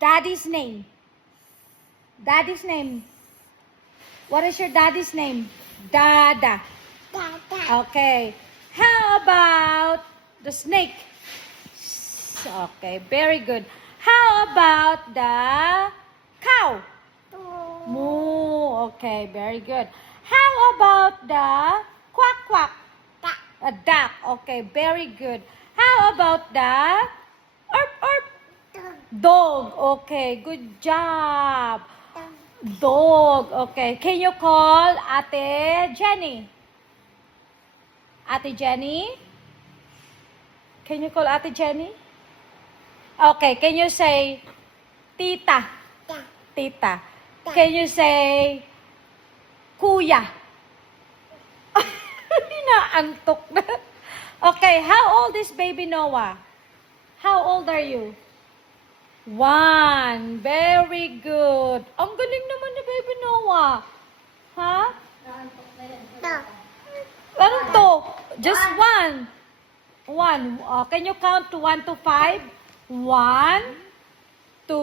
Daddy's name. Daddy's name. What is your daddy's name? Dada. Okay. How about the snake? Okay, very good. How about the cow? Moo. Okay, very good. How about the quack quack? A duck. Okay, very good. How about the orp? Dog. Okay, good job. Dog. Okay. Can you call Ate Jenny? Ate Jenny? Can you call Ate Jenny? Okay. Can you say Tita? Tita. Can you say Kuya? Inaantok na. Okay. How old is baby Noah? How old are you? 1. Very good. Ang galing naman ni baby Noah. Ha? Ano to? Just 1. 1. Can you count to 1 to 5? 1, 2,